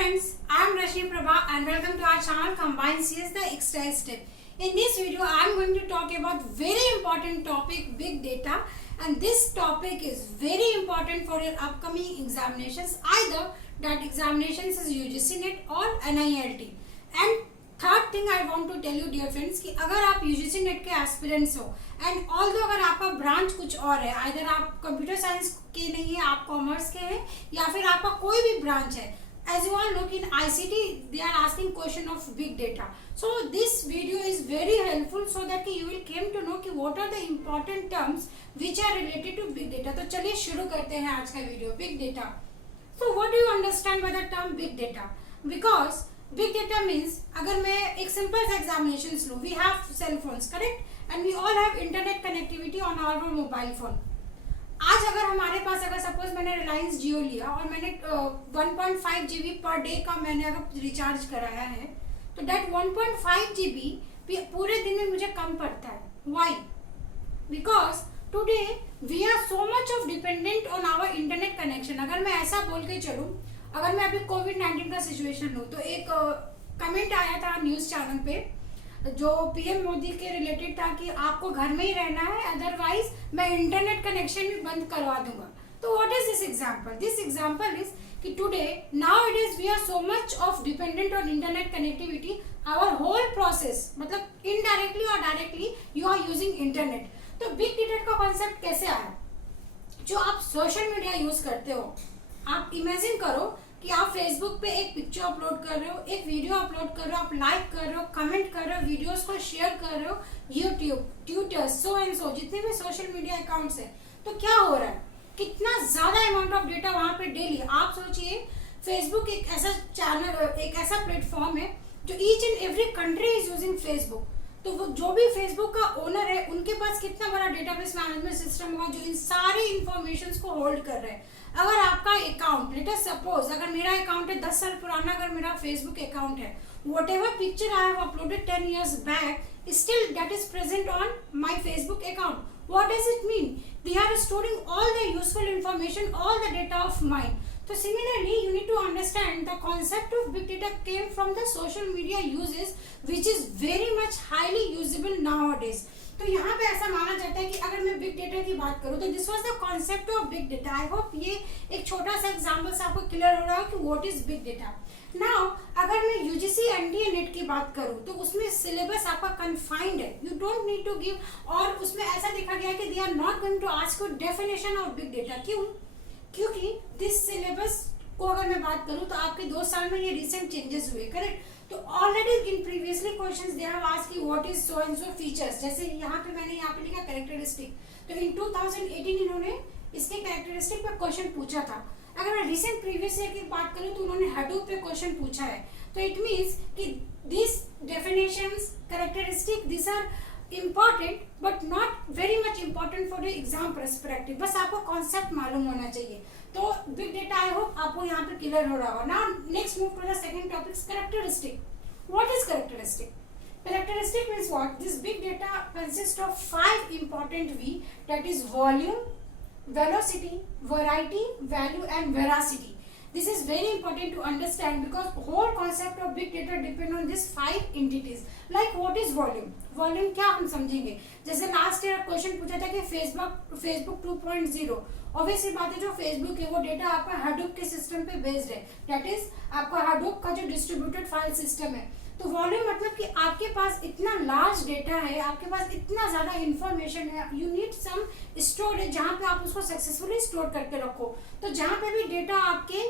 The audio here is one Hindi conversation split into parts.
friends, I am Rashmi Prabha and welcome to our channel Combined CS the Extra Step. In this video, I am going to talk about very important topic, big data, and this topic is very important for your upcoming examinations, either that examinations is UGC NET or NILT. And third thing I want to tell you dear friends कि अगर आप यूजीसी नेट के एस्पिरेंट्स हो एंड ऑल्दो अगर आपका ब्रांच कुछ और है, आइदर आप कंप्यूटर साइंस के नहीं है, आप कॉमर्स के हैं या फिर आपका कोई भी ब्रांच है, as you all know in ICT they are asking question of big data. So this video is very helpful so that you will came to know कि what are the important terms which are related to big data. तो चलिए शुरू करते हैं आज का video. Big data. So what do you understand by the term big data? Because big data means अगर मैं एक simple सा examinations लूँ, we have cell phones, correct? And we all have internet connectivity on our mobile phone. आज अगर हमारे पास अगर सपोज मैंने रिलायंस जियो लिया और मैंने 1.5 GB पर डे का मैंने अगर रिचार्ज कराया है, तो डेट 1.5 GB पूरे दिन में मुझे कम पड़ता है. Why? Because today we are so much of dependent on our internet connection. अगर मैं ऐसा बोल के चलूँ, अगर मैं अभी कोविड-19 का सिचुएशन लूँ, तो एक कमेंट आया था न्यूज़ चैनल पे जो पीएम मोदी के रिलेटेड था कि आपको घर में ही रहना है, अदरवाइज मैं इंटरनेट कनेक्शन भी बंद करवा दूंगा. तो what is this example? This example is कि today now it is we are so much of dependent on internet connectivity. Our whole process मतलब इनडायरेक्टली और directly you are using internet. तो बिग डेटा का कॉन्सेप्ट कैसे आया? जो आप सोशल मीडिया यूज करते हो, आप इमेजिन करो कि आप फेसबुक पे एक पिक्चर अपलोड कर रहे हो, एक वीडियो अपलोड कर रहे हो, आप लाइक कर रहे हो, कमेंट कर रहे हो, वीडियोस को शेयर कर रहे हो, यूट्यूब, ट्विटर, सो एंड सो जितने भी सोशल मीडिया अकाउंट्स हैं, तो क्या हो रहा है? कितना ज्यादा अमाउंट ऑफ डेटा वहां पे डेली. आप सोचिए, फेसबुक एक ऐसा चैनल, एक ऐसा प्लेटफॉर्म है जो each and every country is using Facebook. तो वो जो भी फेसबुक का ओनर है, उनके पास कितना बड़ा डेटाबेस मैनेजमेंट सिस्टम होगा जो इन सारी इंफॉर्मेशन को होल्ड कर रहे हैं. अगर आपका अकाउंट, लेट अस सपोज अगर मेरा अकाउंट है 10 साल पुराना, अगर मेरा फेसबुक अकाउंट है, whatever picture I have uploaded 10 years back, still that is present on my Facebook account. What does it mean? They are storing all the useful information, all the data of mine. So similarly, you need to understand the concept of big data came from the social media uses, which is very much highly usable nowadays. तो यहाँ पे ऐसा माना जाता है कि अगर मैं बिग डेटा की बात करूँ, तो this was the concept of big data. I hope ये एक छोटा सा एग्जांपल से आपको क्लियर हो रहा है कि what is big data. Now अगर मैं यूजीसी एनडीए नेट की बात करूँ, तो उसमें सिलेबस आपका कन्फाइंड है. You don't need to give, और उसमें ऐसा देखा गया कि they are not going to ask you definition of big data. क्यों? क्योंकि दिस सिलेबस को अगर मैं बात करूँ तो आपके 2 साल में ये रिसेंट चेंजेस हुए, करेक्ट? तो already in previously questions they have asked कि what is so and so features. जैसे यहाँ पे मैंने यहाँ पे लिखा कैरेक्टरिस्टिक, तो इन 2018 इन्होंने इसके कैरेक्टरिस्टिक पे क्वेश्चन पूछा था. अगर मैं रिसेंट प्रीवियस ईयर की बात करूँ तो उन्होंने हडूप पे क्वेश्चन पूछा है. तो इट मीन्स कि this definitions, characteristic, this are important but not very much important for the exam perspective. बस आपको कॉन्सेप्ट मालूम होना चाहिए. तो बिग डेटा आई होप आपको यहाँ पे क्लियर हो रहा होगा. Now next move to the second topic, characteristic. What is characteristic? Characteristic means what? This big data consists of 5 important V, that is volume, velocity, variety, value and veracity. This is very important to understand because whole concept of big data depend on these 5 entities. Like what is volume? Volume क्या हम समझेंगे? जैसे लास्ट ईयर क्वेश्चन पूछा था कि फेसबुक 2.0. ऑब्वियसली बात है, जो फेसबुक है वो डेटा आपका हडूप के सिस्टम पे बेस्ड है. दैट इज आपका हडूप का जो डिस्ट्रीब्यूटेड फाइल सिस्टम है. तो वॉल्यूम मतलब कि आपके पास इतना लार्ज डेटा है, आपके पास इतना ज़्यादा इंफॉर्मेशन है, यू नीड सम स्टोरेज जहाँ पे आप उसको सक्सेसफुली स्टोर करके रखो. तो जहाँ पे भी डेटा आपके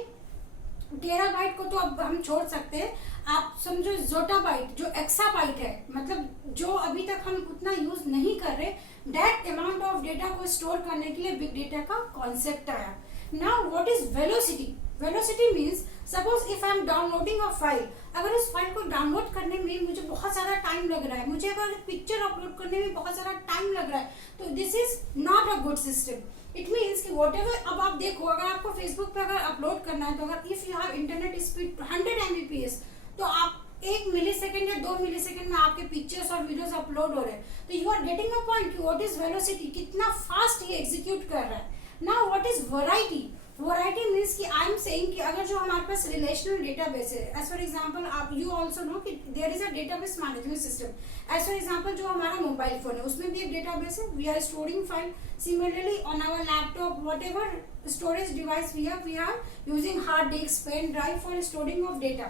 टेराबाइट को तो अब हम छोड़ सकते हैं, आप समझो जोटाबाइट, जो एक्साबाइट है, मतलब जो अभी तक हम उतना यूज नहीं कर रहे, दैट अमाउंट ऑफ डेटा को स्टोर करने के लिए बिग डेटा का कॉन्सेप्ट आया. Now what is velocity? Velocity means suppose if I am downloading a file, अगर उस फाइल को डाउनलोड करने में मुझे बहुत सारा टाइम लग रहा है, मुझे अगर पिक्चर अपलोड करने में बहुत सारा टाइम लग रहा है, तो this is not a good system. It means कि वॉट एवर, अब आप देखो, अगर आपको फेसबुक पे अगर अपलोड करना है, तो अगर if you have internet speed 100 Mbps, तो आप 1 मिलीसेकंड या 2 मिलीसेकंड में आपके पिक्चर्स और वीडियोस अपलोड हो रहे हैं. तो you are getting a point कि व्हाट इज वेलोसिटी, कितना फास्ट ये एग्जीक्यूट कर रहा है. Now what is variety? Variety means कि आई एम सेइंग कि अगर जो हमारे पास रिलेशनल डेटाबेस है. एज फॉर एग्जांपल आप यू आल्सो नो कि there is a database management system. As for example जो हमारा मोबाइल फोन है उसमें भी एक डेटाबेस है. We are storing file. Similarly on our laptop whatever storage device we are using hard disk, pen drive for storing of data.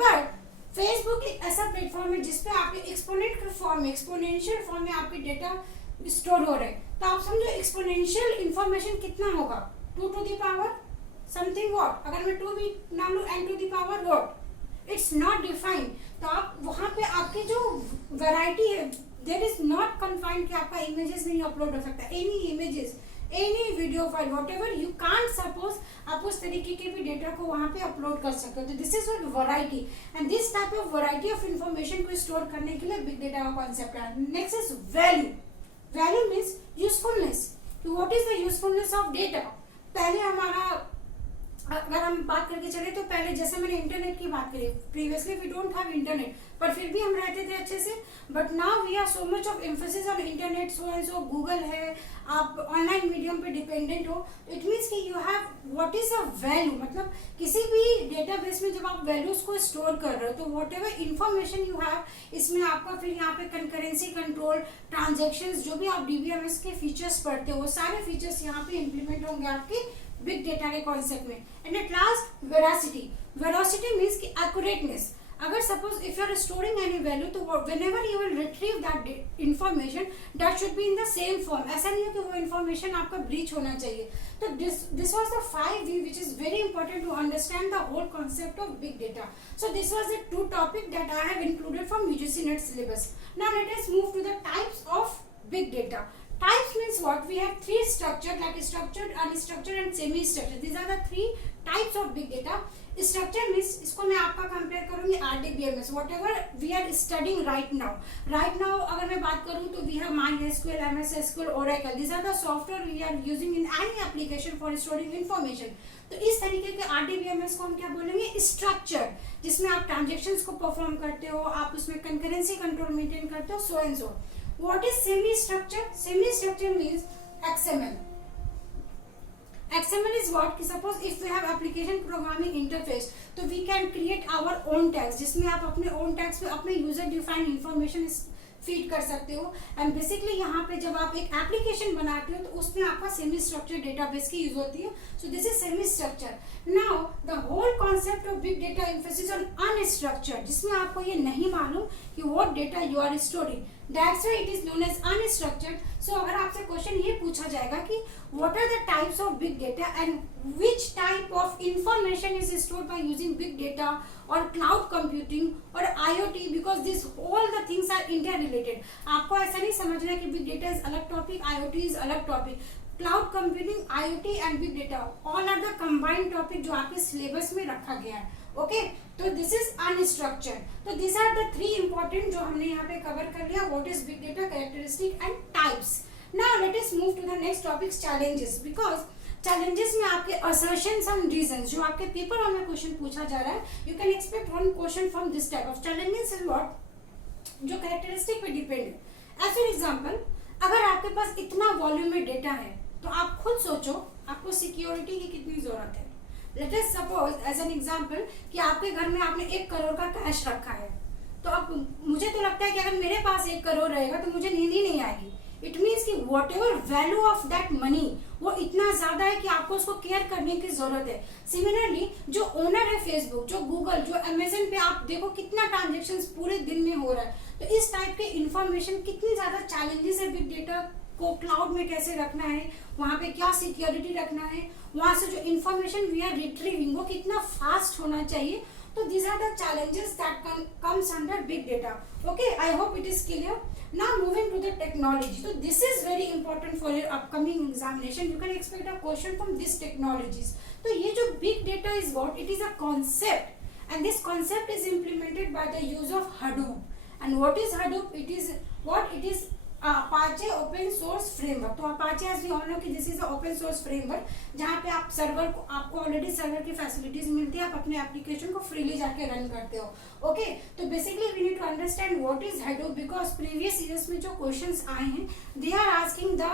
But Facebook एक ऐसा प्लेटफॉर्म है जिसपे आपके एक्सपोनेंशियल फॉर्म में आपके डेटा स्टोर हो रहे हैं. तो आप समझो एक्सपोनेंशियल इंफॉर्मेशन कितना होगा, 2 to the power something what. अगर मैं 2 भी नाम लूँ n to the power what, it's not defined. तो आप वहाँ पे आपकी जो वैरायटी है देयर इज नॉट कन्फाइंड कि आपका इमेजेस नहीं अपलोड हो सकता. Any images, any video file, whatever you can't suppose आप उस तरीके के भी डेटा को वहाँ पे अपलोड कर सकते हो. तो this is what variety, and this type of variety of information को स्टोर करने के लिए बिग डेटा का कॉन्सेप्ट है. Next is value. Value means usefulness. What is the usefulness of data. पहले हमारा अगर हम बात करके चले तो पहले जैसे मैंने इंटरनेट की बात करी, previously we don't have internet, पर फिर भी हम रहते थे अच्छे से. But now we are so much of emphasis on internet. So and so Google है, आप ऑनलाइन मीडियम पे डिपेंडेंट हो. इट मीन्स कि you have what is a value. मतलब किसी भी डेटाबेस में जब आप वैल्यूज को स्टोर कर रहे हो तो what ever information you have, इसमें आपका फिर यहाँ पे कंकरेंसी कंट्रोल, ट्रांजेक्शन्स, जो भी आप डीबीएमएस के फीचर्स पढ़ते हो वो सारे फीचर्स यहाँ पे इम्प्लीमेंट होंगे आपके बिग डेटा के कॉन्सेप्ट में. And at last veracity. Veracity means की एक्यूरेटनेस. अगर suppose if you are storing any value तो whenever you will retrieve that information that should be in the same form. ऐसा नहीं है कि वो इंफॉर्मेशन आपका ब्रीच होना चाहिए. तो this was the 5V which is very important to understand the whole concept of big data. So this was the 2 topic that I have included from UGC NET syllabus. Now let us move to the types of big data. Types means what? We have 3 structured, like structured, unstructured and semi-structured. These are the 3 types of big data. Structure means इसको मैं आपका कंपेयर करूँगी RDBMS, whatever we are studying right now. Right now अगर मैं बात करूँ तो we have MySQL, MS SQL, Oracle. These are the software we are using in any application for storing information. तो इस तरीके के RDBMS को हम क्या बोलेंगे? स्ट्रक्चर, जिसमें आप ट्रांजेक्शन्स को परफॉर्म करते हो, आप उसमें कंकरेंसी कंट्रोल मेंटेन करते हो, सो and so. What is semi-structure? Semi-structure means XML. XML is what? कि suppose if we have application programming interface, तो we can create our own tags, जिसमें आप अपने own tags पे अपने user defined information फीड कर सकते हो. एंड बेसिकली यहाँ पे जब आप एक एप्लीकेशन बनाते हो तो उसमें आपका सेमी स्ट्रक्चर डेटाबेस की यूज होती है. So this is semi structure. Now the whole concept of big data emphasis on unstructured, जिसमें आपको ये नहीं मालूम कि what data you are storing. That's why it is known as unstructured. So अगर आपसे क्वेश्चन ये पूछा जाएगा कि what are the types of big data and which type of information is stored by using big data or cloud computing or IoT, because these all the things are interrelated. आपको ऐसा नहीं समझना कि big data is अलग topic, IoT is अलग topic. Cloud computing, IoT and big data all are the combined topic जो आपके syllabus में रखा गया है. Okay, तो this is unstructured. तो these are the 3 important जो हमने यहाँ पे cover कर लिया. What is big data, characteristic and types. Now let us move to the next topic, challenges. Because challenges में आपके assertions and reasons जो आपके पेपर और में क्वेश्चन पूछा जा रहा है, you can expect one question from this type of challenges is what? जो characteristic पे डिपेंड है. As an example, अगर आपके पास इतना वॉल्यूम में डेटा है तो आप खुद सोचो आपको सिक्योरिटी की कितनी जरूरत है. Let us suppose as an example कि आपके घर में आपने 1 करोड़ का कैश रखा है. तो अब मुझे तो लगता है कि अगर मेरे पास 1 करोड़ रहेगा तो मुझे नींद ही नहीं आएगी. इट मीन्स कि what ever value of that money वो इतना ज्यादा है कि आपको उसको केयर करने की जरूरत है. सिमिलरली जो ओनर है फेसबुक, जो गूगल, जो अमेजन पे आप देखो कितना ट्रांजेक्शन्स पूरे दिन में हो रहा है. तो इस टाइप के इंफॉर्मेशन कितनी ज्यादा चैलेंजेस है बिग डेटा को क्लाउड में कैसे रखना है, वहाँ पे क्या सिक्योरिटी रखना है, वहाँ से जो इंफॉर्मेशन वी आर रिट्रीविंग वो कितना फास्ट होना चाहिए. So these are the challenges that comes under big data. Okay, I hope it is clear. Now moving to the technology. So this is very important for your upcoming examination. You can expect a question from these technologies. So ये जो big data is what? It is a concept, and this concept is implemented by the use of Hadoop. And what is Hadoop? It is what? It is Apache open source framework. तो Apache as we all know कि this is a open source framework जहाँ पे आप सर्वर को आपको ऑलरेडी सर्वर की फैसिलिटीज मिलती है, आप अपने एप्लीकेशन को फ्रीली जाके रन करते हो. ओके, तो basically we need to understand what is Hadoop, because previous years में जो क्वेश्चंस आए हैं they are asking the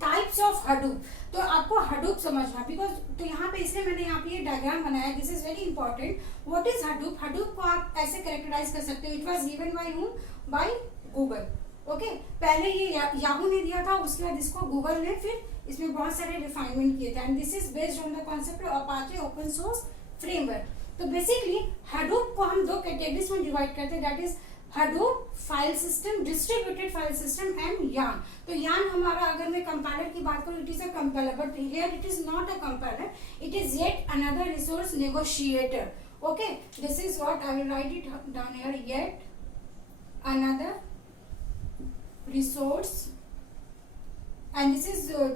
types of Hadoop. तो आपको हडूप समझना, बिकॉज तो यहाँ पे इसलिए मैंने यहाँ पे ये डायग्राम बनाया, this is very important. What is Hadoop? Hadoop को आप ऐसे कैरेक्टराइज कर सकते हो, it was given by whom, by Google. Okay, पहले ये याहू ने दिया था, उसके बाद इसको गूगल ने फिर इसमें बहुत सारे रिफाइनमेंट किए थे, and this is based on the concept of Apache open source framework. तो बेसिकली हडूप को हम दो कैटेगरीज में डिवाइड करते हैं, that is Hadoop file system, distributed file system and yarn. तो यार्न हमारा, अगर मैं कंपाइलर की बात करूं, it is a compiler, but here it is not a compiler, it is yet another resource negotiator. Okay, this is what I will write it down here, yet another resource, and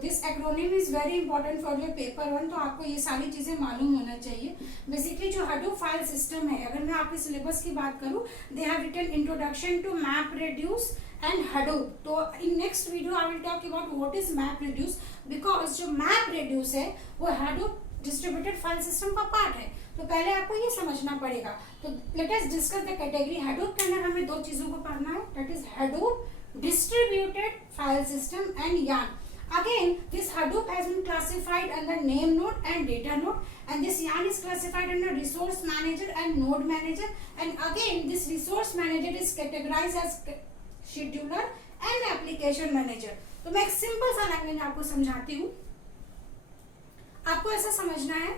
this acronym is very important for your paper 1, तो आपको ये सारी चीजें मालूम होना चाहिए। बेसिकली जो हडूप फाइल सिस्टम है, अगर मैं आपके सिलेबस की बात करूं, they have written introduction to map reduce and Hadoop. तो in next video I will talk about what is map reduce, because जो मैप रेड्यूस है वो हडूप डिस्ट्रीब्यूटेड फाइल सिस्टम का पार्ट है। तो पहले आपको ये समझना पड़ेगा। तो let us discuss the category. Hadoop के अंदर हमें दो चीजों को पढ़ना है, that is Hadoop distributed file system and yarn. Again, this Hadoop has been classified under name node and data node, and this yarn is classified under resource manager and node manager, and again this resource manager is categorized as scheduler and application manager. तो मैं एक सिंपल सा लैंग्वेज आपको समझाती हूँ। आपको ऐसा समझना है,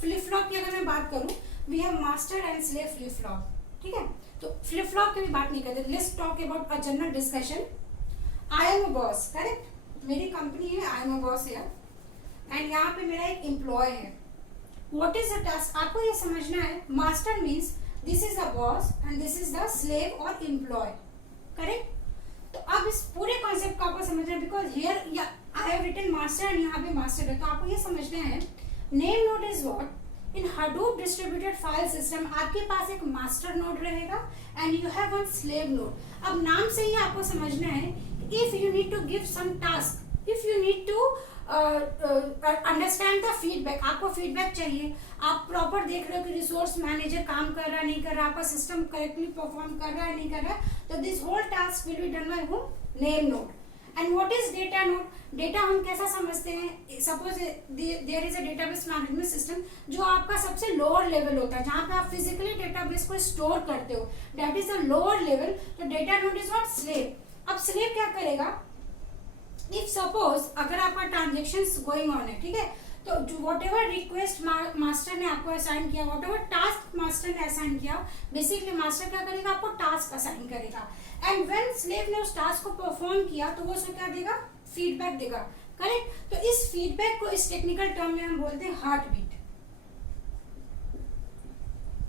फ्लिप फ्लॉप की अगर मैं बात करूँ, we have master and slave flip flop, ठीक है। तो फ्लिप फ्लॉप की भी बात नहीं करते, let's talk about a general discussion. I am a boss, correct, मेरी कंपनी है, I am a boss here, and यहाँ पे मेरा एक एम्प्लॉय है। What is the task? आपको ये समझना है, master means this is a boss and this is the slave और एम्प्लॉय, करेक्ट। तो अब इस पूरे कॉन्सेप्ट को आपको समझना है, because here I have written master and यहाँ पे मास्टर है। तो आपको ये समझना है, name node is what? In Hadoop distributed file system आपके पास एक मास्टर नोड रहेगा and you have one slave node. अब नाम से ही आपको समझना है, if you need to give some task, if you need to understand the feedback, आपको फीडबैक चाहिए, आप प्रॉपर देख रहे हो कि रिसोर्स मैनेजर काम कर रहा है नहीं कर रहा, आपका सिस्टम करेक्टली परफॉर्म कर रहा है नहीं कर रहा, तो this whole task will be done by whom? Name node. And what is data node? Data हम कैसा समझते हैं, suppose there is a database management system, जो आपका सबसे लोअर लेवल होता है, जहाँ पे आप फिजिकली डेटाबेस को स्टोर करते हो, that is the lower level. तो data node is what? Slave. अब स्लेव क्या करेगा? इफ सपोज अगर आपका ट्रांजेक्शन्स गोइंग ऑन है, ठीक है, तो वॉट एवर रिक्वेस्ट मास्टर ने आपको असाइन किया, वॉट एवर टास्क मास्टर ने असाइन किया, बेसिकली मास्टर क्या करेगा? आपको टास्क असाइन करेगा, एंड व्हेन स्लेव ने उस टास्क को परफॉर्म किया तो वो उसको क्या देगा? फीडबैक देगा, करेक्ट। तो इस फीडबैक को इस टेक्निकल टर्म में हम बोलते हैं heart beat.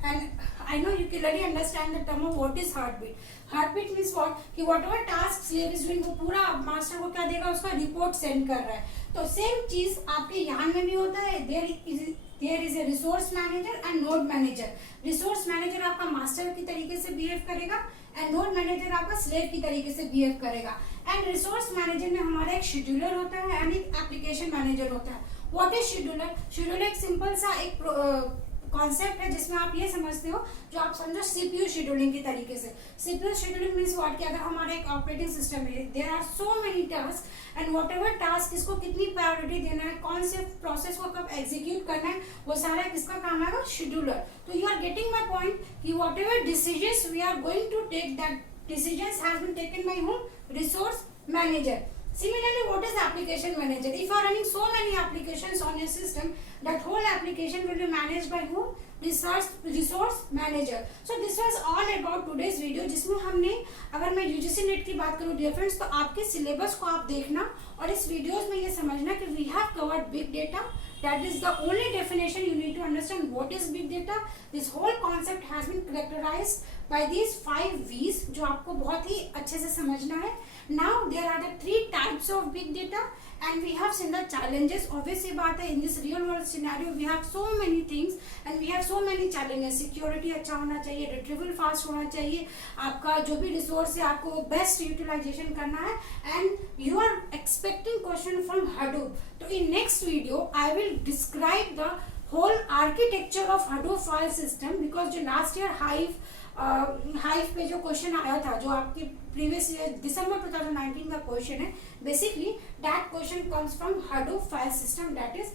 And I know you clearly understand the term of what is heart beat. Heart beat means what? कि whatever task slave is doing, वो पूरा मास्टर को क्या देगा? उसका रिपोर्ट सेंड कर रहा है। तो सेम चीज आपके यहाँ में भी होता है, there is a resource manager and node manager. Resource manager आपका मास्टर की तरीके से बिहेव करेगा एंड नोड मैनेजर आपका स्लेव की तरीके से बिहेव करेगा। एंड रिसोर्स मैनेजर में हमारा एक शेड्यूलर होता है एंड एक एप्लीकेशन मैनेजर होता है। What is scheduler? शेड्यूलर एक सिंपल सा एक कॉन्सेप्ट है जिसमें आप ये समझते हो, जो आप समझो सीपीयू शेड्यूलिंग के तरीके से। CPU scheduling means what? कि अगर हमारा एक ऑपरेटिंग सिस्टम है, there are so many task and whatever task इसको कितनी प्रायोरिटी देना है, कौन से प्रोसेस को कब एग्जीक्यूट करना है, वो सारा किसका काम आएगा? शेड्यूलर। तो you are getting my point कि whatever decisions we are going to take, that decisions has been taken by whom? Resource manager. Similarly, what is application manager? If you are running so many applications on your system, that whole application will be managed by whom? Resource manager. So this was all about today's video, जिसमें हमने, अगर मैं UGC नेट की बात करूँ डियर फ्रेंड्स, तो आपके सिलेबस को आप देखना और इस वीडियोस में ये समझना कि we have covered big data. That is the only definition you need to understand what is big data. This whole concept has been characterized by these 5 V's, जो आपको बहुत ही अच्छे से समझना है। Now there are the 3 types of big data and we have seen the challenges. Obviously बात है, in this real world scenario we have so many things and we have so many challenges. Security अच्छा होना चाहिए, retrieval fast होना चाहिए, आपका जो भी रिसोर्स है आपको बेस्ट यूटिलाइजेशन करना है, and you are expecting question from Hadoop. तो in next video I will describe the whole architecture of Hadoop file system, because जो लास्ट ईयर हाइव पे जो क्वेश्चन आया था, जो आपके प्रीवियस ईयर दिसंबर 2019 का क्वेश्चन है, basically that question comes from Hadoop file system, that is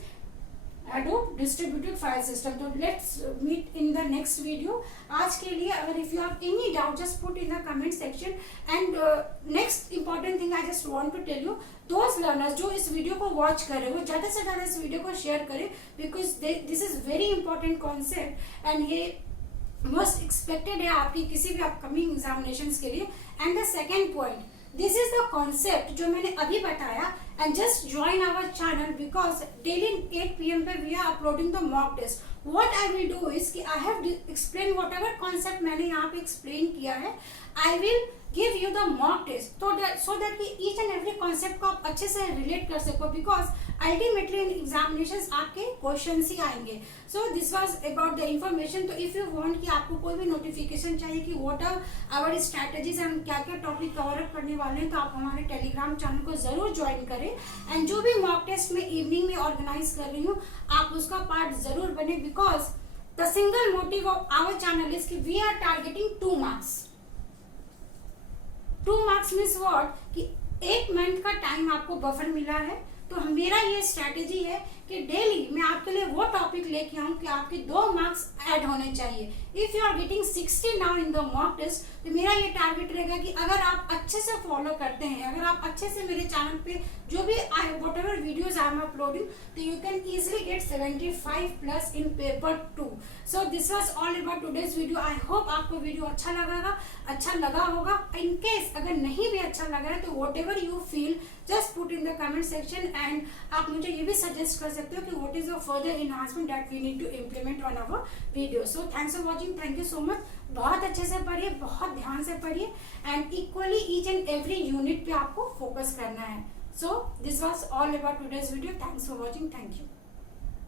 Hadoop distributed file system. So let's meet in the next video. आज के लिए अगर if you have any doubt, just put in the comment section. And next important thing I just want to tell you, those learners जो इस वीडियो को वॉच कर रहे हो, ज़्यादा से ज़्यादा इस वीडियो को शेयर करें, because this is very important concept and ये most expected है आपकी किसी भी upcoming examinations के लिए. And the second point, this is the concept जो मैंने अभी बताया, and just join our channel because daily 8 PM पे we are uploading the mock test. What I will do is कि I have explain whatever concept मैंने यहाँ पे एक्सप्लेन किया है, I will give you the mock test so that कि ईच एंड एवरी कॉन्सेप्ट को आप अच्छे से रिलेट कर सको, बिकॉज अल्टीमेटली इन एग्जामिनेशंस आपके क्वेश्चंस ही आएंगे. So this was about the information. तो इफ यू वांट कि आपको कोई भी नोटिफिकेशन चाहिए कि व्हाट आर आवर स्ट्रैटेजीज, हम क्या क्या टॉपिक कवर अप करने वाले हैं, तो आप हमारे टेलीग्राम चैनल को जरूर ज्वाइन करें. एंड जो भी मॉक टेस्ट में इवनिंग में ऑर्गेनाइज कर रही हूँ, आप उसका पार्ट जरूर बने, because the single motive of our channel is कि we are targeting 2 marks. 2 marks means what कि 1 मंथ का टाइम आपको बफर मिला है. तो मेरा ये स्ट्रैटेजी है कि डेली मैं आपके लिए वो टॉपिक लेके आऊँ कि आपके 2 marks ऐड होने चाहिए. If you are getting 60 now in the mock test, तो मेरा ये टारगेट रहेगा कि अगर आप अच्छे से फॉलो करते हैं, अगर आप अच्छे से मेरे चैनल पे जो भी whatever videos I am uploading, तो you can easily get 75+ in paper 2. So this was all about today's video. I hope आपको वीडियो अच्छा लगा होगा. इन केस अगर नहीं भी अच्छा लगा है, तो whatever you feel just put in the comment section, and आप मुझे ये भी सजेस्ट कर सकते हो कि what is the further enhancement that we need to implement on our video. So thanks for watching, thank you so much. बहुत अच्छे से पढ़िए, बहुत ध्यान से पढ़िए, and equally each and every unit पे आपको फोकस करना है. So this was all about today's video. Thanks for watching, thank you.